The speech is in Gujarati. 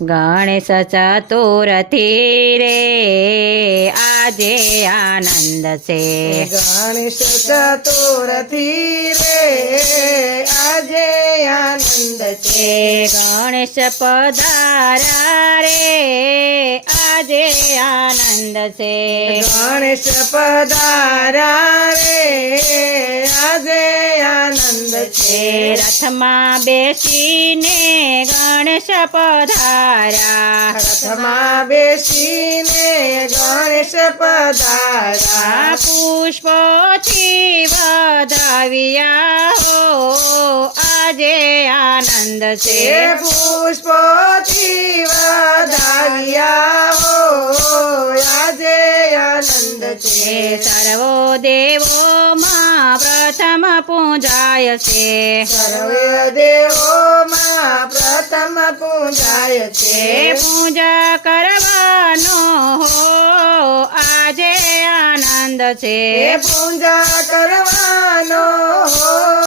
ગણેશ ચતુર્થી રે આજે આનંદ છે. ગણેશ ચતુર્થી રે આજે આનંદ છે. ગણેશ પધાર્યા રે આજે આનંદ છે. ગણેશ પધાર્યા રે આજે આનંદ છે. રથમાં બેસીને ગણેશ પધાર્યા રથમાં બેસીને ગણેશ પધાર્યા પુષ્પોથી વધાવ્યા હો આજે આનંદ છે. તે પુષ્પોથી વધાવ્યા હો આજે આનંદ છે. સર્વો દેવોમાં પ્રથમ પૂજાય છે. સર્વે દેવોમાં પ્રથમ પૂજાય છે. પૂજા કરવાનો હો આજે આનંદ છે. તે પૂજા કરવાનો હો